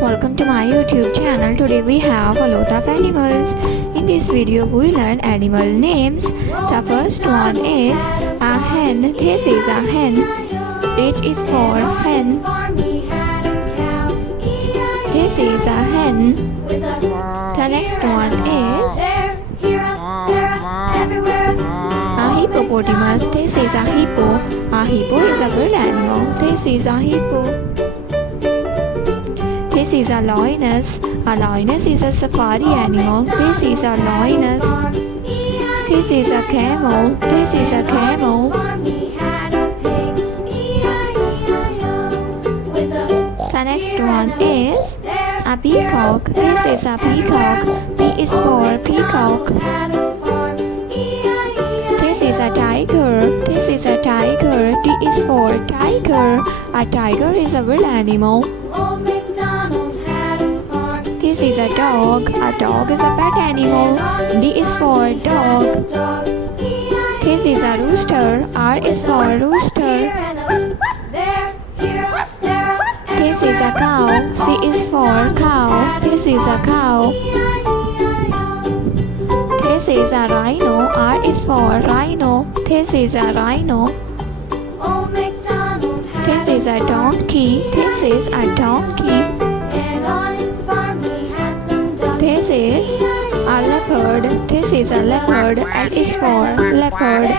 Welcome to my YouTube channel. Today we have a lot of animals. In this video we learn animal names. The first one is a hen. This is a hen. H is for hen. This is a hen. The next one is a hippopotamus. This is a hippo. A hippo is a bird animal. This is a hippo. This is a lioness. A lioness is a safari animal. This is a lioness. This is a camel. This is a camel. The next one is a peacock. This is a peacock. P is for peacock. This is a tiger. This is a tiger. T is for tiger. A tiger is a wild animal. This is a dog. A dog is a pet animal. D is for dog. This is a rooster. R is for rooster. This is a cow. C is for cow. This is a cow. This is a rhino. R is for rhino. This is a rhino. This is a donkey. This is a donkey. This is a leopard. This is a leopard. L is for leopard.